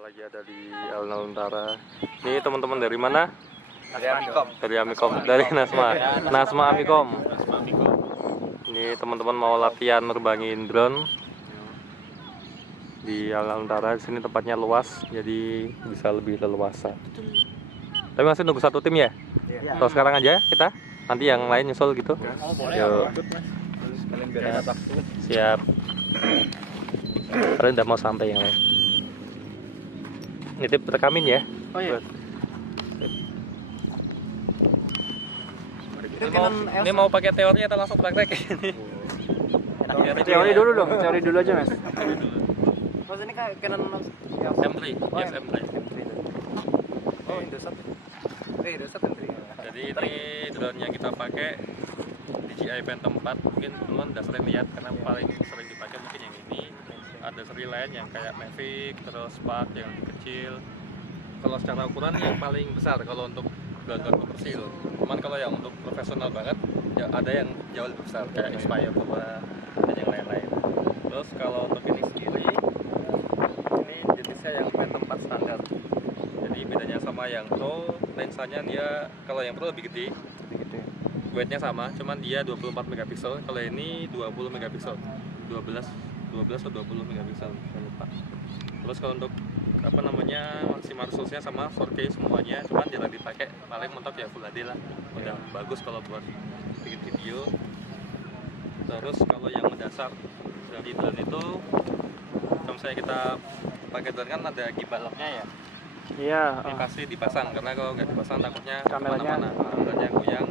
lagi ada di alun-alun utara. Ini teman-teman dari mana? Dari Amikom. Dari Amikom, dari Nasma Amikom. Ini teman-teman mau latihan nerbangin drone di alun-alun utara. Di sini tempatnya luas, jadi bisa lebih leluasa. Tapi masih nunggu satu tim ya? Atau sekarang aja kita? Nanti yang lain nyusul gitu? Yuk. Siap. Kalian udah mau sampai yang lain. Nitip rekamin ya. Oh iya. Ini mau pakai teori atau langsung praktek ini? Teori dulu dong, teori dulu aja mas. Mas ini kayak Canon M3, yes M3. Oh Indosat. Indosat M3. Jadi ini drone yang kita pakai DJI Phantom 4. Mungkin teman-teman udah sering lihat karena paling sering dipakai mungkin yang ini. Ada seri lain yang kayak Mavic, terus Spark yang lebih kecil. Kalau secara ukuran yang paling besar kalau untuk drone komersil. Cuman kalau yang untuk profesional banget ya ada yang jauh lebih besar kayak Inspire 2 dan yang lain-lain. Terus kalau untuk ini sendiri, ini jenisnya yang Phantom 4 standar. Jadi bedanya sama yang Pro, lensanya dia kalau yang Pro lebih gede. Weightnya sama, cuman dia 24 megapiksel. Kalau ini 20 megapiksel, 12 atau 20 megapiksel, saya lupa. Terus kalau untuk maksimal resolusinya sama 4K semuanya, cuman jarang dipakai, paling mentok ya Full HD lah. Udah bagus kalau buat bikin video. Terus kalau yang mendasar dari drone itu, kalau misalnya kita pakai drone kan ada gimbal lock-nya ya. Iya. Ini pasti dipasang, karena kalau nggak dipasang takutnya Kameranya goyang,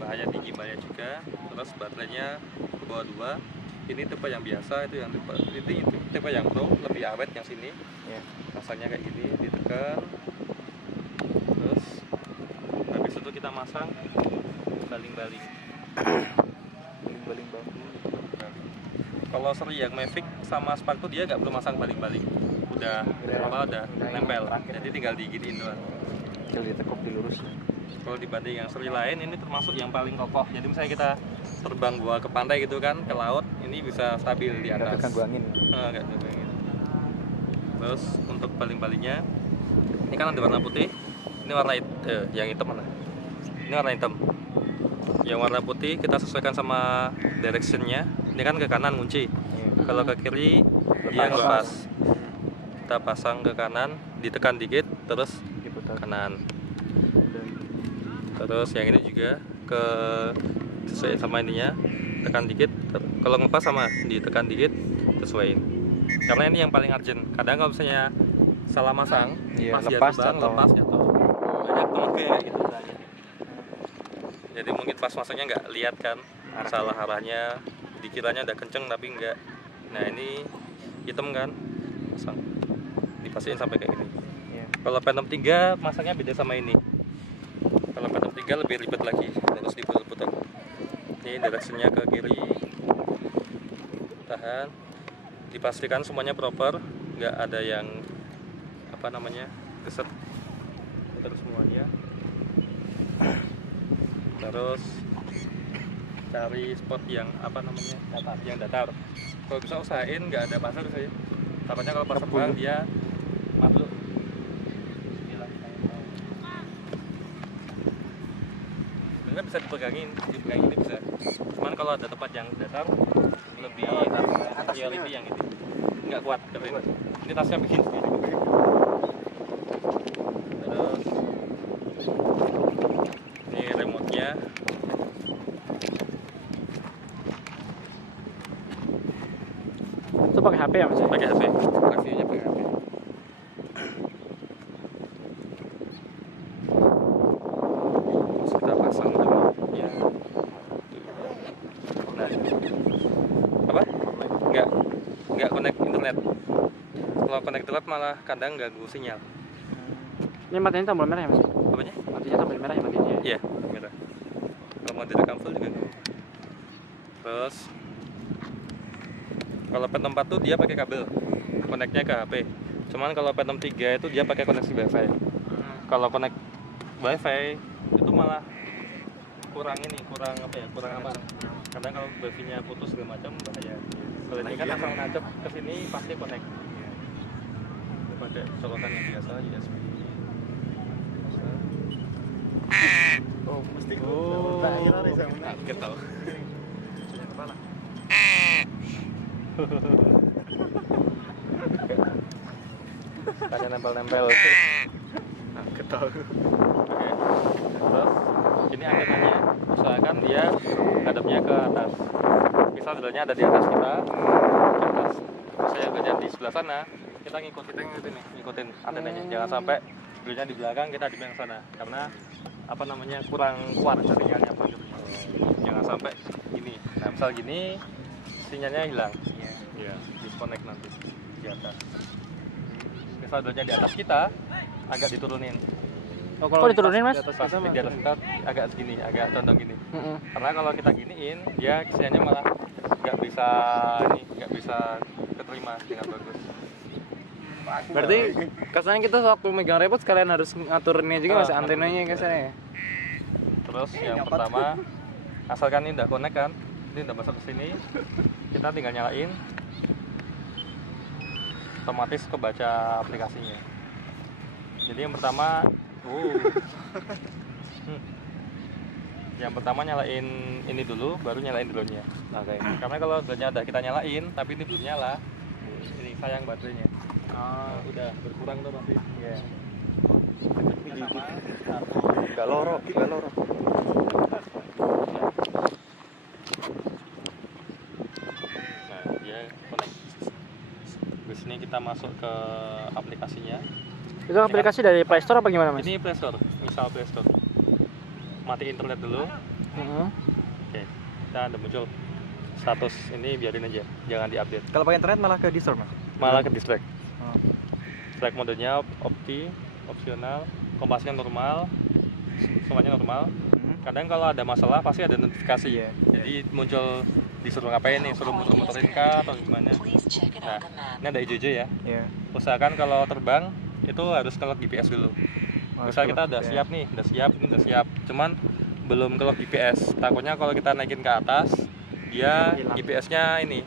bahaya di gimbalnya juga. Terus baterainya ke bawah 2. Ini tipe yang biasa, itu yang tipe yang Pro, lebih awet yang sini. Pasangnya kayak gini, ditekan. Terus habis itu kita masang baling-baling. Kalau seri yang Mavic sama Spark tuh dia nggak perlu masang baling-baling. Udah nempel. Jadi tinggal diginiin doang. Tinggal ditekuk dilurus. Kalau dibanding yang seri lain, ini termasuk yang paling kokoh. Jadi misalnya kita terbang gua ke pantai gitu kan, ke laut, ini bisa stabil di atas. Nggak terganggu angin. Nggak terganggu angin. Terus untuk baling-balingnya, ini kan ada warna putih, ini warna yang hitam mana? Ini warna hitam. Yang warna putih kita sesuaikan sama directionnya. Ini kan ke kanan kunci. Kalau ke kiri dia lepas. Kita pasang ke kanan, ditekan dikit, terus Diputar. kanan. Terus yang ini juga ke sesuaiin sama ininya, tekan dikit. Kalau ngepas sama ditekan dikit, sesuaiin. Karena ini yang paling urgent. Kadang kalau misalnya salah masang, pas dia terbang, lepas jatuh. Banyak temen kayak gitu. Jadi mungkin pas masuknya nggak lihat kan, salah arahnya, dikiranya udah kenceng tapi enggak. Nah ini hitam kan, pasang, dipastiin sampai kayak gini. Kalau Phantom 3 masangnya beda sama ini. Kalau Phantom 3 lebih ribet lagi, harus diputar-putar. Ini directionnya ke kiri, tahan, dipastikan semuanya proper, nggak ada yang geset, putar semuanya. Terus cari spot yang datar. Kalau bisa usahain nggak ada pasir sih. Takutnya kalau pas terbang dia masuk. Sebenarnya bisa dipegangin ini bisa. Cuman kalau ada tempat yang datar lebih lebih yang ini nggak kuat tapi ini tasnya bikin sendiri. Terus ini remote-nya. Itu pakai HP ya mas? Pakai HP. Reviewnya pakai HP. Terus kita pasang remote-nya. Nah, apa? Nggak connect internet. Kalau connect internet malah kadang ganggu sinyal. Ini matinya tombol merah ya mas? Apanya? Matinya tombol merah ya matinya? Iya, merah. Kalau mau direkam full juga. Terus kalau Phantom 4 tuh dia pakai kabel, koneknya ke HP. Cuman kalau Phantom 3 itu dia pakai koneksi WiFi. Kalau konek WiFi itu malah kurang aman. Karena kalau wifi-nya putus segala macam bahaya. Kalau ini kan asal nancep ke sini pasti konek. pakai colokan yang biasa USB. Oh, mesti Kaget tau. Kepala. Tanya nempel-nempel. Kaget tau. Oke. Terus ini antenanya usahakan dia hadapnya ke atas. Misal drillnya ada di atas kita, di atas. Saya kerja di sebelah sana, kita ngikutin antenanya. Jangan sampai drillnya di belakang, kita di belakang sana. Karena apa namanya kurang kuat jaringannya panjangnya. Jangan sampai gini. Nah, misal gini sinyalnya hilang. Iya, disconnect nanti di atas. Misal drillnya di atas kita, agak diturunin. Oh, kok diturunin Mas? Pas di atas kita agak segini, agak condong gini. Heeh. Karena kalau kita giniin, dia sinyalnya malah nggak bisa keterima dengan bagus. Berarti kesannya kita waktu megang repot sekalian harus ngaturinnya juga Mas, antenanya kesannya ya. Terus yang pertama, asalkan ini udah connect kan, ini udah masuk ke sini, kita tinggal nyalain, otomatis kebaca aplikasinya. Jadi yang pertama, yang pertama nyalain ini dulu, baru nyalain drone-nya. Oke. Karena kalau drone-nya udah kita nyalain, tapi ini belum nyala, ini sayang baterainya. Udah berkurang tuh pasti. Iya. Gak loro. Nah, dia connect. Terus ini kita masuk ke aplikasinya. Itu aplikasi dari Play Store apa gimana Mas? Ini Play Store, misal Play Store. Mati internet dulu. Heeh. Oke, kita ada muncul status ini, biarin aja, jangan diupdate. Kalau pakai internet malah ke disturb Mas. Malah ke distract. Oh. Distract modenya opsional, kompasnya normal, semuanya normal. Kadang kalau ada masalah pasti ada notifikasi ya. Jadi muncul disuruh ngapain nih, suruh muter-muterin kah atau gimana. Nah, ini ada hijau ya. Iya. Usahakan kalau terbang itu harus kelok GPS dulu. Misal kita udah siap nih, ini udah siap. Cuman belum kelok GPS. Takutnya kalau kita naikin ke atas, dia Hilang. GPS-nya ini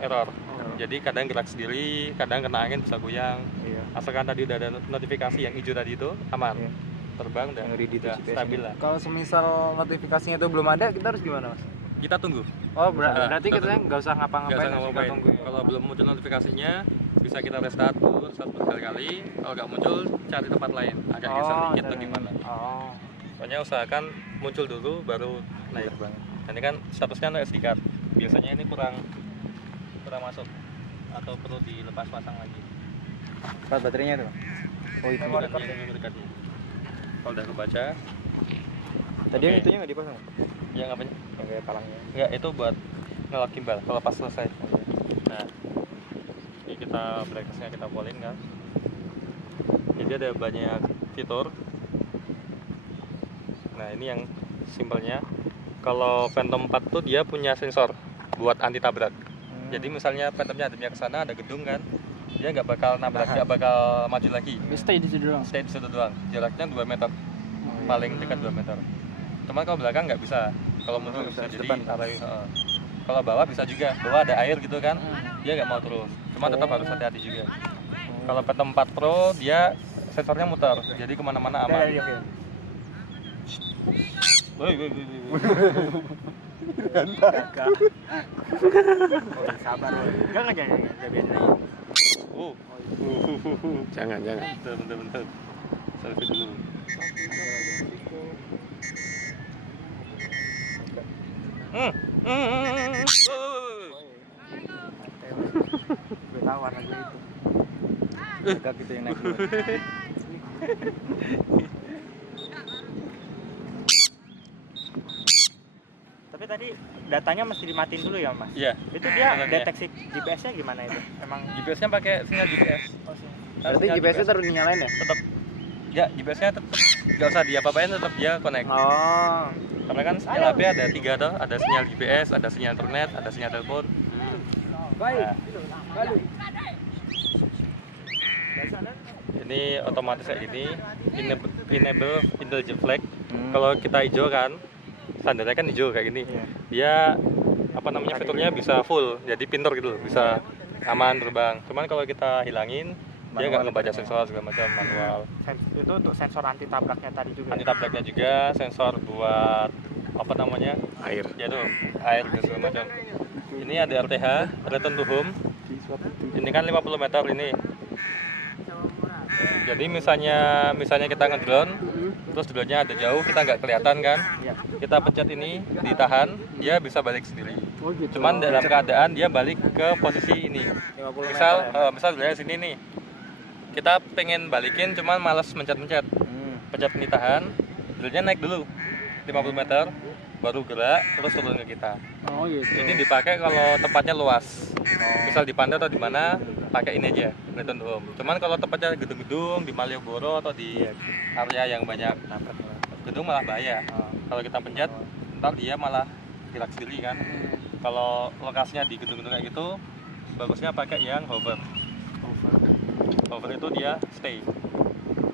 error. Jadi kadang gerak sendiri, kadang kena angin bisa goyang. Iya. Asalkan tadi udah ada notifikasi yang hijau tadi itu aman. Iya. Terbang udah, Yang ready udah GPS-nya. stabil lah. Kalau semisal notifikasinya itu belum ada, kita harus gimana Mas? Kita tunggu. Oh, Nah, berarti kita kita nggak usah Nggak ngapa-ngapain, usah kita ngapain. tunggu. Kalau belum muncul notifikasinya, bisa kita restart dulu satu berkali-kali. Kalau nggak muncul, cari tempat lain. Agak geser dikit atau gimana. Oh. Pokoknya usahakan muncul dulu baru naik. Nah, ini kan statusnya no SD card. Biasanya ini kurang masuk atau perlu dilepas pasang lagi. Pas baterainya tuh. Oh, itu. Memory card-nya. Kalau udah kebaca, Tadi yang Oke. itunya nggak dipasang? ya ngapain? Yang kayak palangnya. Enggak, itu buat ngelak gimbal kalau pas selesai. Nah, ini kita brightness-nya kita fullin kan. Jadi ada banyak fitur. Nah, ini yang simpelnya. Kalau Phantom 4 tuh dia punya sensor buat anti tabrak. Jadi misalnya Phantomnya adanya ke sana, ada gedung kan, dia nggak bakal nabrak, nggak bakal maju lagi. Stay di situ doang. Stay di situ doang. Jaraknya 2 meter, paling dekat 2 meter. Cuman kalau belakang nggak bisa. Kalau mundur nggak bisa. Jadi depan. kalau bawah bisa juga. Bawah ada air gitu kan, dia nggak mau terus. Cuman tetap harus hati-hati juga. Kalau Phantom 4 Pro dia sensornya muter, jadi kemana-mana aman. Woi. Sabar loh. Jangan biarin aja. Jangan. Bentar. Selfie dulu. Gue tahu warna gue itu. Agak gitu yang naik dulu. Tapi tadi datanya mesti dimatiin dulu ya Mas? Iya. Itu dia Makanya. deteksi GPS-nya gimana itu? Emang GPS-nya pakai sinyal GPS. Berarti GPS-nya terus dinyalain ya? Tetap. Ya, GPS-nya tetap nggak usah diapa-apain, tetap dia connect. Oh. Karena kan sinyal HP ada 3 tuh, ada sinyal GPS, ada sinyal internet, ada sinyal telepon. Nah, ini otomatis kayak gini, enable intelligent flag. Kalau kita hijau kan, standarnya kan hijau kayak gini. Iya. Dia apa namanya fiturnya bisa full, jadi pinter gitu loh, bisa aman terbang. Cuman kalau kita hilangin, dia nggak ngebaca sensor segala macam manual. Itu untuk sensor anti tabraknya tadi juga. Anti tabraknya juga, sensor buat apa namanya Air. ya tuh air dan segala macam. Ini ada RTH, return to home. Ini kan 50 meter ini. Jadi misalnya kita ngedrone, terus drone-nya ada jauh, kita nggak kelihatan kan? Iya. Kita pencet ini, ditahan, dia bisa balik sendiri. Oh gitu. Cuman dalam keadaan dia balik ke posisi ini. 50 Misal, meter ya? misal dari sini nih, kita pengen balikin, cuman males mencet-mencet. Pencet ini tahan, drone-nya naik dulu 50 meter, baru gerak, terus turun ke kita. Oh gitu. Ini dipakai kalau tempatnya luas. Misal di pantai atau di mana, pakai ini aja, return to home. Cuman kalau tempatnya gedung-gedung di Malioboro atau di area yang banyak gedung malah bahaya. Kalau kita pencet, ntar dia malah gerak sendiri kan. Kalau lokasinya di gedung-gedung kayak gitu, bagusnya pakai yang hover. Hover itu dia stay.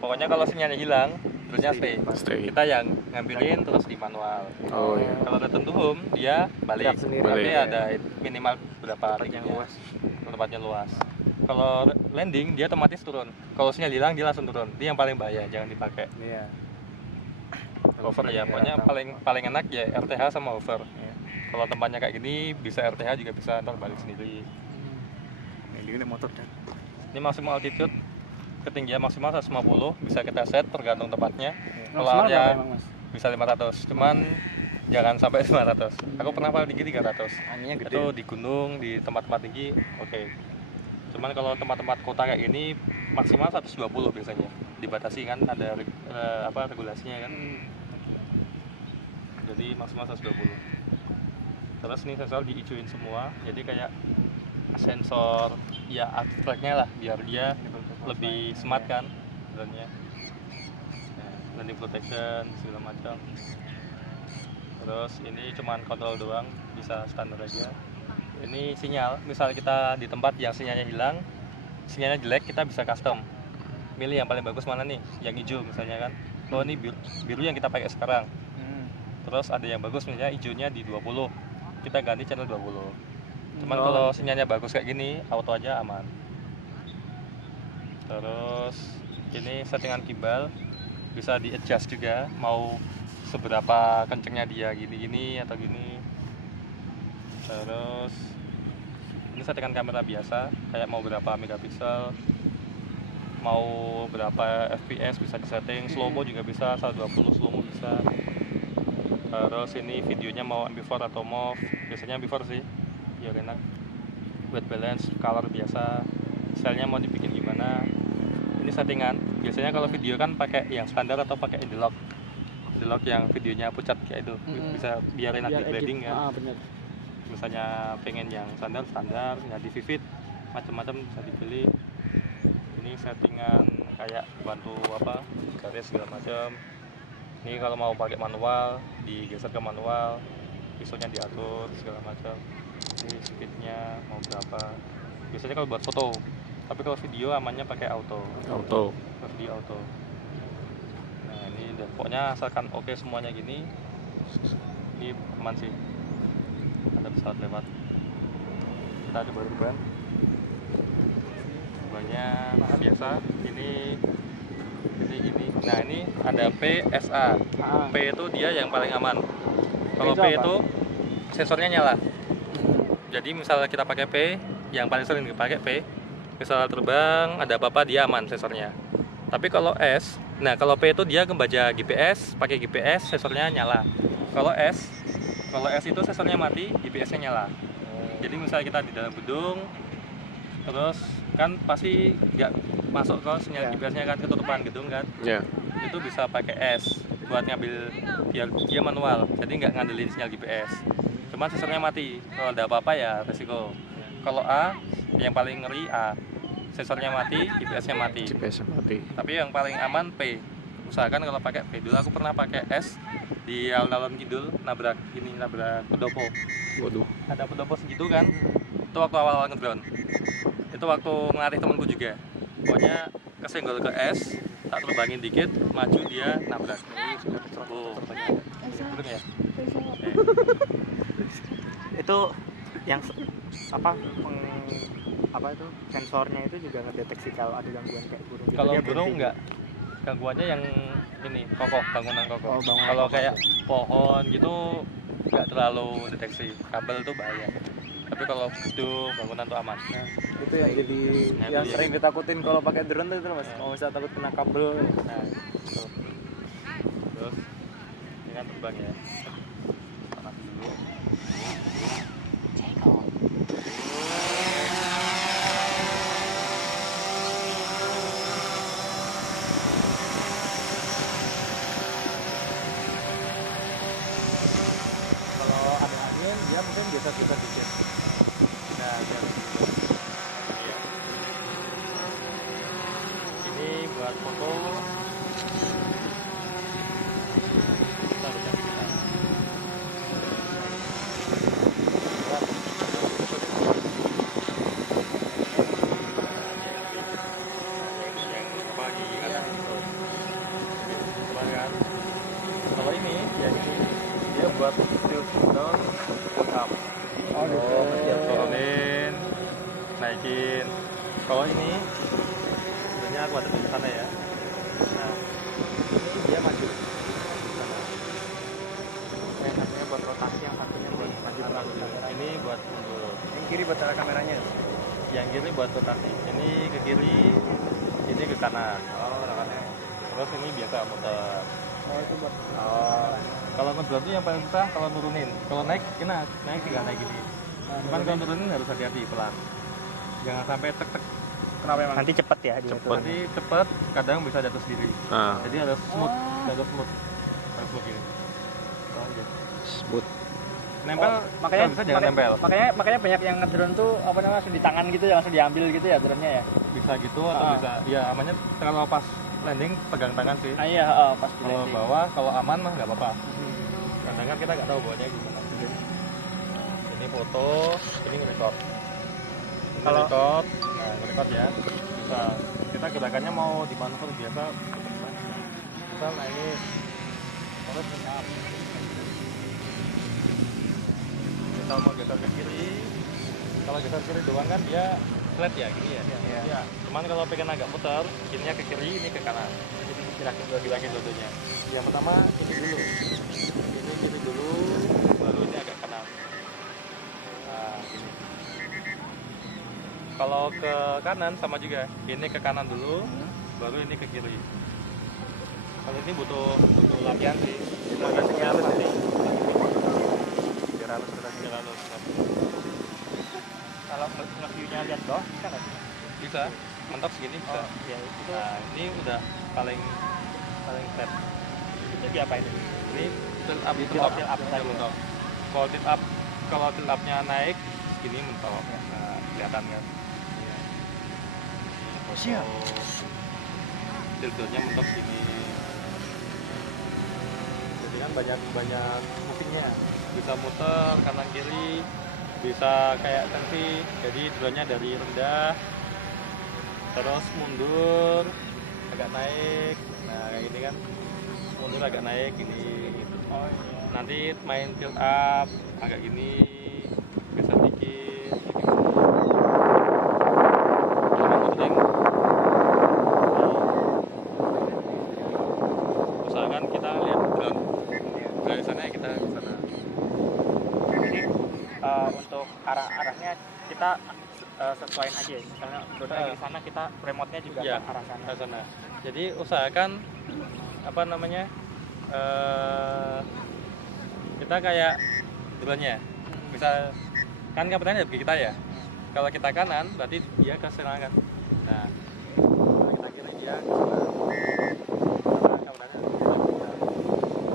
Pokoknya kalau sinyalnya hilang, terusnya stay. Stay. Kita yang ngambilin terus di manual. Oh iya. Kalau return to home, dia balik. Gerak sendiri. Tapi Balik. ada minimal berapa yang tingginya. luas. Tempatnya luas. Kalau landing dia otomatis turun. Kalau sinyal hilang dia langsung turun. Ini yang paling bahaya, jangan dipakai. Iya. Hover ya, pokoknya paling enak ya RTH sama hover. Iya. Kalau tempatnya kayak gini bisa RTH juga bisa ntar balik sendiri. Ini motor kan. Ini maksimal altitude ketinggian maksimal 150 bisa kita set tergantung tempatnya. Kalau Maksimal area berapa emang, Mas? bisa 500, cuman jangan sampai 500. Aku pernah paling tinggi 300. Anginnya gede. Itu di gunung, di tempat-tempat tinggi, oke. Cuman kalau tempat-tempat kota kayak gini maksimal 120 biasanya. Dibatasi kan ada regulasinya kan. Jadi maksimal 120. Terus ini sensor diijuin semua, jadi kayak sensor ya tracknya lah biar dia lebih smart kan sebenarnya. Landing protection segala macam. Terus ini cuman kontrol doang, bisa standar aja. Ini sinyal, misal kita di tempat yang sinyalnya hilang, sinyalnya jelek, kita bisa custom. Milih yang paling bagus mana nih, yang hijau misalnya kan. Oh ini biru yang kita pakai sekarang. Terus ada yang bagus misalnya hijaunya di 20, kita ganti channel 20. Cuman kalau sinyalnya bagus kayak gini, auto aja aman. Terus ini settingan gimbal, bisa di adjust juga, mau seberapa kencengnya dia gini-gini atau gini. Terus ini settingan kamera biasa, kayak mau berapa megapiksel, mau berapa fps bisa disetting, slow mo juga bisa, 120 slow mo bisa. Terus ini videonya mau MP4 atau MOV, biasanya MP4 sih biar enak. White balance, color biasa, stylenya mau dibikin gimana. Ini settingan, biasanya kalau video kan pakai yang standar atau pakai in-the-lock yang videonya pucat kayak itu, bisa biar enak di grading kan. Bener. Misalnya pengen yang standar, nggak di vivid, macam-macam bisa dipilih. Ini settingan kayak bantu garis segala macam. Ini kalau mau pakai manual, digeser ke manual, ISO-nya diatur segala macam. Ini speednya mau berapa. Biasanya kalau buat foto, tapi kalau video amannya pakai auto. Video auto. Nah ini udah, pokoknya asalkan oke semuanya gini, ini aman sih. Ada pesawat lewat. Kita coba ban. Bannya biasa. Ini. Nah ini ada PSA. P itu dia yang paling aman. Kalau P itu sensornya nyala. Jadi misalnya kita pakai P, yang paling sering dipakai P, misalnya terbang ada apa-apa dia aman sensornya. Tapi kalau S, nah kalau P itu dia ngebaca GPS, pakai GPS sensornya nyala. Kalau S itu sensornya mati, GPS-nya nyala. Jadi misalnya kita di dalam gedung, terus kan pasti nggak masuk ke sinyal GPS-nya kan, ketutupan gedung kan. Itu bisa pakai S buat ngambil, biar dia manual, jadi nggak ngandelin sinyal GPS. Cuman sensornya mati, kalau ada apa-apa ya resiko. Kalau A, yang paling ngeri A, sensornya mati, GPS-nya mati. Tapi yang paling aman P. Usahakan kalau pakai P. Dulu aku pernah pakai S di alun-alun kidul, nabrak pendopo. Waduh. Ada pendopo segitu kan. Itu waktu awal-awal ngedrone. Itu waktu ngelatih temanku juga. Pokoknya kesenggol ke S, tak terbangin dikit, maju dia nabrak. Oh, turun ya. Itu yang apa itu sensornya itu juga ngedeteksi kalau ada gangguan kayak burung gitu. Kalau Dia burung berhenti. enggak, gangguannya yang ini kokoh, bangunan kokoh. Oh, bangunan Kalau kokoh. kayak pohon gitu nggak terlalu deteksi, kabel tuh bahaya. Tapi kalau gedung, bangunan tuh aman. Nah, itu yang jadi Nah, yang itu sering ditakutin kalau pakai drone tuh itu Mas. Kalau misalnya takut kena kabel. Nah, tuh. Terus ini kan terbang ya. Panas dulu. Kalau ada angin dia mungkin biasa kita dikit. Nah, biar gitu. Iya. Ini buat foto. Kita harusnya kita. Yang apa gigi kanan itu. Kemarin kan. Kalau ini dia buat tilt down, tilt up. Oh gitu. Ya, turunin, naikin. Kalau ini sebenarnya aku ada di sana ya. Nah, ini dia maju. Yang satunya buat rotasi, yang satunya buat maju belakang. Ini buat mundur. Yang kiri buat arah kameranya. Yang kiri buat rotasi. Ini ke kiri, ini ke kanan. Oh, lawannya. Terus ini biasa muter. Oh, itu buat. Oh, kalau ngedrop itu yang paling susah kalau nurunin. Kalau naik, kena naik tinggal naik gini. Cuman kalau nurunin harus hati-hati pelan. Jangan sampai tek-tek. Kenapa emang? Nanti cepet ya dia. Nanti cepet, kadang bisa jatuh sendiri. Nah, Jadi harus smooth, harus smooth. Harus smooth gini. Oh, iya. sebut. Nempel, makanya kalau bisa jangan nempel. Makanya banyak yang ngedrone tuh apa namanya langsung di tangan gitu ya, langsung diambil gitu ya drone-nya ya. Bisa gitu atau bisa, ya amannya kalau pas landing pegang tangan sih. Ah iya, pas di Kalau landing. bawah, kalau aman mah nggak apa-apa. Kadang kan kita nggak tahu bawahnya gimana. Ini foto, ini nge-record. Kalau- Nge-record, nah nge-record ya. Bisa kita gerakannya mau di manuver biasa. Kita naik, terus up. Kita mau geser ke kiri. Kalau geser ke kiri doang kan dia flat ya, gini ya. Iya. Ya. Cuman kalau pengen agak muter, kirinya ke kiri, ini ke kanan. Jadi gerakin dua-duanya. Yang pertama ini dulu. Ini kiri dulu, baru ini agak kanan. Nah, gini. Kalau ke kanan sama juga. Ini ke kanan dulu, baru ini ke kiri. Kalau ini butuh latihan sih. Latihannya apa sih? Biar halus. Kalau nge-view-nya lihat bawah bisa nggak sih? Bisa, mentok segini bisa. Oh, iya itu. Nah, ini udah paling flat. Itu diapain? Ini tilt up itu Tilt up mentok. tadi. Mentok. Kalau tilt up-nya naik, gini mentok. Nah, kelihatan kan? Iya. Ini foto. Siap. Tilt-tiltnya mentok gini. Jadi kan banyak fungsinya. Bisa muter kanan kiri, bisa kayak tensi. Jadi drone-nya dari rendah terus mundur agak naik. Nah, kayak gini kan. Mundur agak naik gini gitu. Oh iya. Nanti main tilt up agak gini, geser dikit gitu. Jangan muterin. Usahakan kita lihat drone dari sana ya, kita ke sana. Jadi untuk arahnya kita sesuaiin aja ya. Misalnya drone lagi di sana, kita remote-nya juga Iya, ke arah sana. ke sana. Jadi usahakan apa namanya, kita kayak drone-nya bisa kan kaptennya di kita ya. Kalau kita kanan berarti dia ke sana kan. Nah, kalau kita kiri dia ke sana. Karena kaptennya di kita.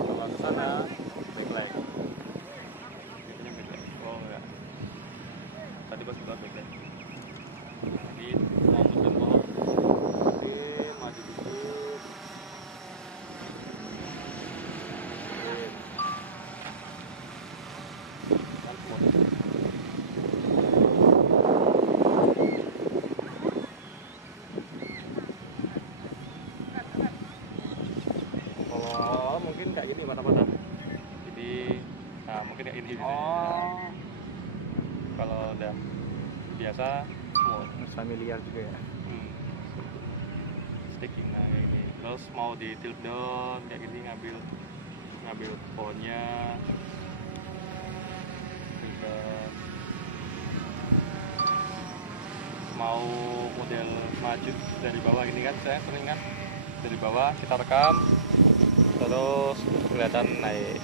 Kalau ke sana backlight. Itunya backlight. Oh enggak. Tadi pas kita backlight. Jadi mau muter mau oke, maju dikit. Kan smooth. bisa small. Familiar juga ya. Sticking nah kayak gini. Terus mau di tilt down kayak gini, ngambil pohonnya bisa. Mau model maju dari bawah gini kan, saya sering kan dari bawah kita rekam terus kelihatan naik.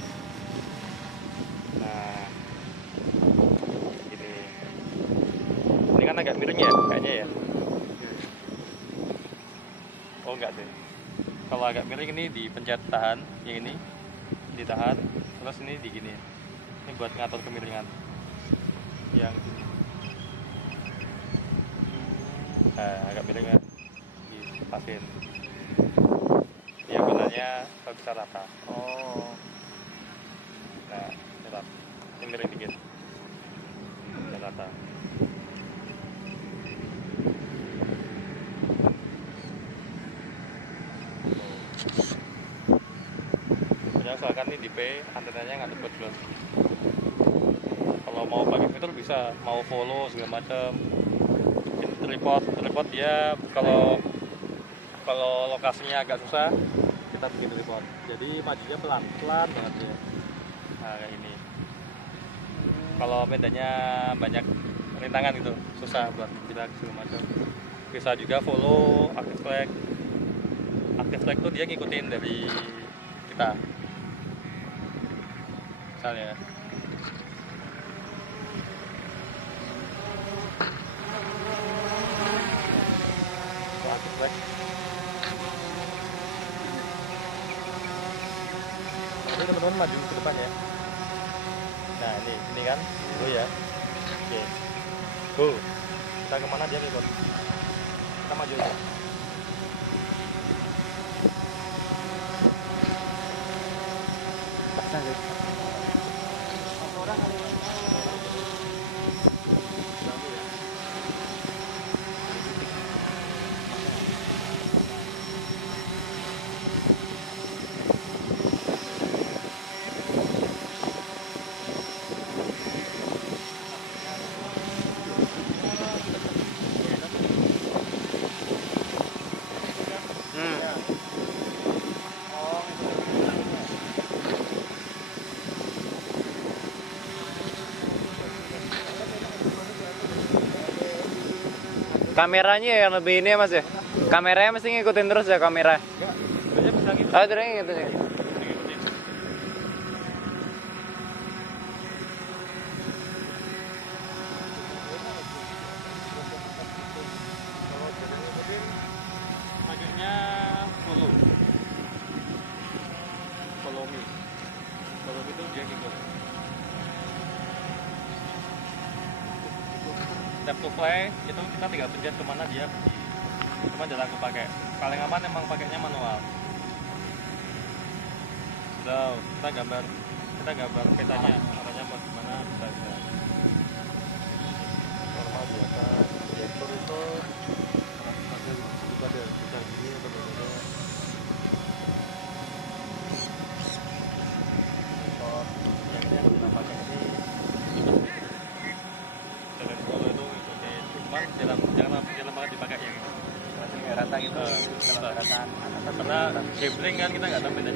Nah gini, ini kan agak miring ya kayaknya ya. Oh enggak deh, kalau agak miring ini dipencet tahan, yang ini ditahan, terus ini digini, ini buat ngatur kemiringan yang ini. Nah agak miring ya, dipasin ya benarnya kalau bisa rata. Oh. Nah tetap ini miring dikit bisa rata. Misalkan ini di P, antenanya ngadep ke drone. Kalau mau pakai fitur bisa, mau follow segala macam. Tripod dia kalau lokasinya agak susah, kita bikin tripod. Jadi majunya pelan banget ya. Nah kayak ini. Kalau medannya banyak rintangan gitu, susah buat gerak segala macam. Bisa juga follow active flag. Active flag tuh dia ngikutin dari kita. Misalnya aktif flag ini teman-teman maju ke depan ya. Nah ini kan go ya, oke go, kita kemana dia ngikut, kita maju aja. Kameranya yang lebih ini ya Mas ya. Kameranya mesti ngikutin terus ya kamera. Sebenarnya bisa gitu. Oh, terus gitu ya. Ngikutin. Kalau jadi ngikutin, majunya follow me. Follow me itu dia ngikut. Tap to play itu kita tinggal pencet kemana dia pergi. Cuma jarang aku pakai. Paling aman emang pakainya manual. Udah, kita gambar petanya, arahnya mau kemana bisa. Normal di atas, proyektor itu ada kita ada besar gini atau bagaimana. Yang ini yang kita pakai ini dengan follow itu ikutin, cuma jangan banget dipakai yang ini. Masih nggak rata gitu. Kalau nggak rata, Karena gambling kan kita nggak tahu bedanya.